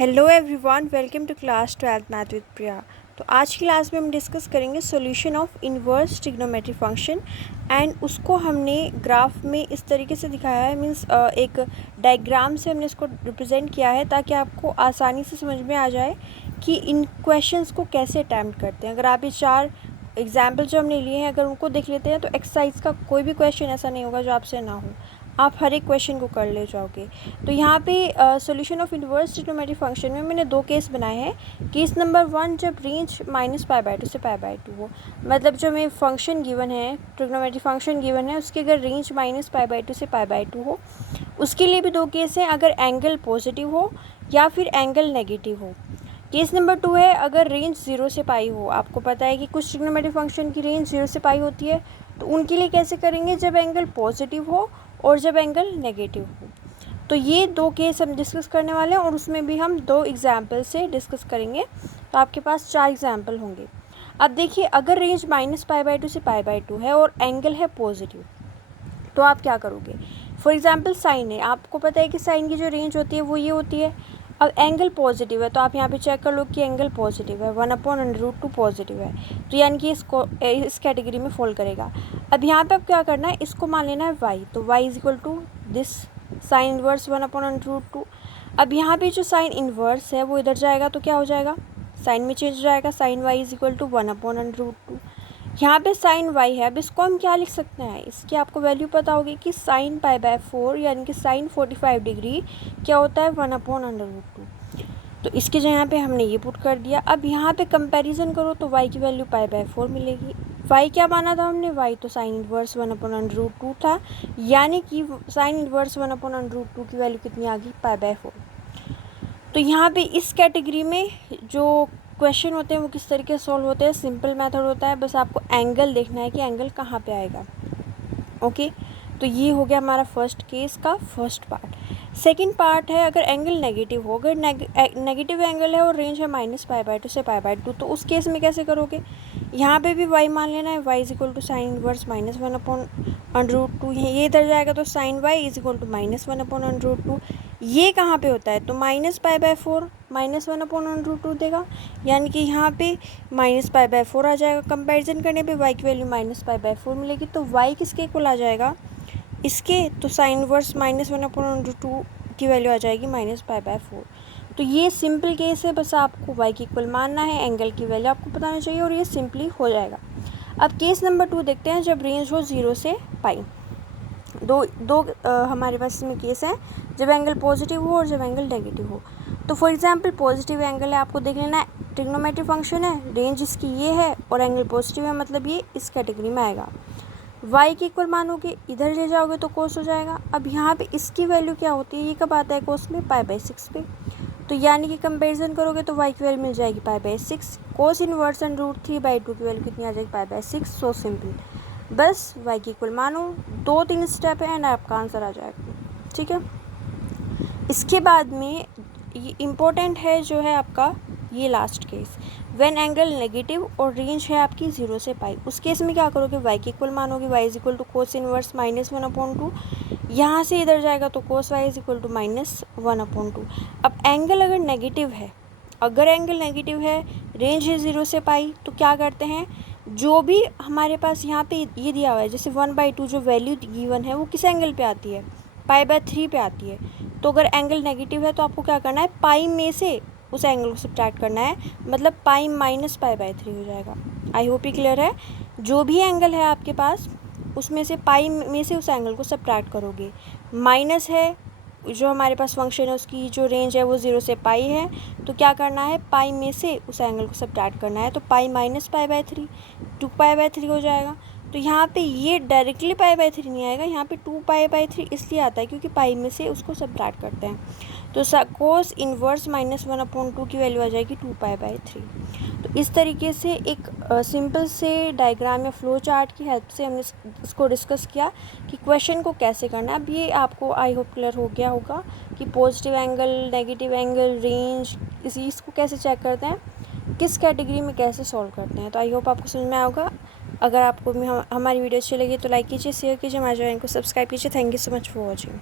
Hello everyone, welcome to class 12th math with Priya. तो आज की क्लास में हम डिस्कस करेंगे solution of inverse trigonometry function and उसको हमने ग्राफ में इस तरीके से दिखाया है, मींस एक डायग्राम से हमने इसको रिप्रेजेंट किया है ताकि आपको आसानी से समझ में आ जाए कि इन क्वेश्चंस को कैसे अटैम्प्ट करते हैं। अगर आप ये 4 एग्जाम्पल जो हमने लिए हैं अगर उनको देख लेते हैं तो एक्सरसाइज का कोई भी क्वेश्चन ऐसा नहीं होगा जो आपसे ना हो, आप हर एक क्वेश्चन को कर ले जाओगे। तो यहाँ पे solution of inverse trigonometry function में मैंने 2 केस बनाए हैं। केस नंबर 1, जब रेंज -π/2 से π/2 हो, मतलब जो हमें फंक्शन गिवन है, ट्रिग्नोमेट्री फंक्शन गिवन है, उसकी अगर रेंज -π/2 से π/2 हो। उसके लिए भी 2 केस हैं, अगर एंगल पॉजिटिव हो या फिर एंगल नेगेटिव हो। केस नंबर 2 है अगर रेंज 0 से पाई हो। आपको पता है कि कुछ ट्रिग्नोमेट्री फंक्शन की रेंज 0 से पाई होती है, तो उनके लिए कैसे करेंगे, जब एंगल पॉजिटिव हो और जब एंगल नेगेटिव हो। तो ये 2 केस हम डिस्कस करने वाले हैं और उसमें भी हम 2 एग्जाम्पल से डिस्कस करेंगे। तो आपके पास 4 एग्जाम्पल होंगे। अब देखिए, अगर रेंज -π/2 से π/2 है और एंगल है पॉजिटिव, तो आप क्या करोगे। फॉर एग्जाम्पल साइन है, आपको पता है कि साइन की जो रेंज होती है वो ये होती है। अब एंगल पॉजिटिव है तो आप यहाँ पे चेक कर लो कि एंगल पॉजिटिव है, 1/√2 पॉजिटिव है, तो यानी कि इसको इस कैटेगरी में फॉल करेगा। अब यहाँ पे अब क्या करना है, इसको मान लेना है y, तो y is equal to this sine inverse 1/√2। अब यहाँ पे जो साइन इन्वर्स है वो इधर जाएगा तो क्या हो जाएगा, साइन में चेंज हो जाएगा, sine y is equal to 1/√2। यहाँ पे साइन y है, अब इसको हम क्या लिख सकते हैं, इसकी आपको वैल्यू पता होगी कि साइन π/4 यानी कि साइन 45 डिग्री क्या होता है, 1/√2। तो इसके जगह पे हमने ये पुट कर दिया। अब यहाँ पे कंपैरिजन करो तो y की वैल्यू π/4 मिलेगी। y क्या माना था हमने, y तो साइन इन्वर्स 1/√2 था, यानी कि साइन इन्वर्स 1/√2 की वैल्यू कितनी आ गई, π/4। तो यहाँ पे इस कैटेगरी में जो क्वेश्चन होते हैं वो किस तरीके से सॉल्व होते हैं, सिंपल मेथड होता है, बस आपको एंगल देखना है कि एंगल कहाँ पे आएगा। ओके, तो ये हो गया हमारा फर्स्ट केस का फर्स्ट पार्ट। सेकंड पार्ट है अगर एंगल नेगेटिव हो, अगर नेगेटिव एंगल है और रेंज है -π/2 से π/2, तो उस केस में कैसे करोगे। यहाँ पे भी y मान लेना है, y is equal to sine inverse -1/√2, ये इधर जाएगा तो sine y is equal to -1/√2। ये कहाँ पे होता है, तो -π/4 -1/√2 देगा, यानी कि यहाँ पे -π/4 आ जाएगा। कंपैरिजन करने पे y की वैल्यू -π/4 मिलेगी, तो y किसके इक्वल आ जाएगा, इसके, तो साइन इन्वर्स -1/√2 की वैल्यू आ जाएगी -π/4। तो ये सिंपल केस है, बस आपको y की इक्वल मानना है, एंगल की वैल्यू आपको बताना चाहिए और ये सिंपली हो जाएगा। अब केस नंबर 2 देखते हैं, जब रेंज हो 0 से पाई। दो हमारे पास इसमें केस हैं, जब एंगल पॉजिटिव हो और जब एंगल नेगेटिव हो। तो फॉर एग्जांपल पॉजिटिव एंगल है, आपको देख लेना है, ट्रिग्नोमेट्री फंक्शन है, रेंज इसकी ये है और एंगल पॉजिटिव है, मतलब ये इस कैटेगरी में आएगा। y के इक्वल मानोगे, इधर ले जाओगे तो कोस हो जाएगा। अब यहाँ पे इसकी वैल्यू क्या होती है, ये कब आता है कोस में, π/6 पे, तो यानी कि कंपैरिजन करोगे तो y की वैल्यू मिल जाएगी π/6। कोस इन्वर्स √3/2 की वैल्यू कितनी आ जाएगी, पी/6। सो सिंपल, बस y की इक्वल मानो, 2-3 स्टेप है एंड आपका आंसर आ जाएगा। ठीक है, इसके बाद में ये इम्पोर्टेंट है जो है आपका ये last case, when angle negative और रेंज है आपकी 0 से पाई। उस केस में क्या करोगे, y की इक्वल मानोगे, y is equal to cos inverse -1/2, यहाँ से इधर जाएगा तो cos y is equal to -1/2। अब एंगल अगर नेगेटिव है, रेंज है 0 से पाई, तो क्या करते हैं, जो भी हमारे पास यहाँ पे ये दिया हुआ है, जैसे 1/2 जो वैल्यू गिवन है वो किस एंगल पे आती है, π/3 पे आती है। तो अगर एंगल नेगेटिव है तो आपको क्या करना है, पाई में से उस एंगल को सब्ट्रैक्ट करना है, मतलब पाई -π/3 हो जाएगा। आई होप ये क्लियर है। जो भी एंगल है आपके पास उसमें से पाई में से उस एंगल को सब्ट्रैक्ट करोगे। माइनस है, जो हमारे पास फंक्शन है उसकी जो रेंज है वो 0 से पाई है, तो क्या करना है, पाई में से उस एंगल को सब्ट्रैक्ट करना है, तो पाई -π/3 2π/3 हो जाएगा। तो यहाँ पे ये डायरेक्टली π/3 नहीं आएगा, यहाँ पे 2π/3 इसलिए आता है क्योंकि पाई में से उसको सब्ट्रैक्ट करते हैं। तो कोस इन्वर्स -1/2 की वैल्यू आ जाएगी 2π/3। तो इस तरीके से एक सिंपल से डायग्राम या फ्लो चार्ट की हेल्प से हमने इसको डिस्कस किया कि क्वेश्चन को कैसे करना है। अब ये आपको आई होप क्लियर हो गया होगा कि positive angle, negative angle, range, इसको कैसे चेक करते हैं, किस कैटेगरी में कैसे सॉल्व करते हैं। तो आई होप आपको समझ में आएगा। अगर आपको हमारी वीडियो अच्छी लगी तो लाइक कीजिए, शेयर कीजिए, हमारे चैनल को सब्सक्राइब कीजिए। Thank you so much for watching.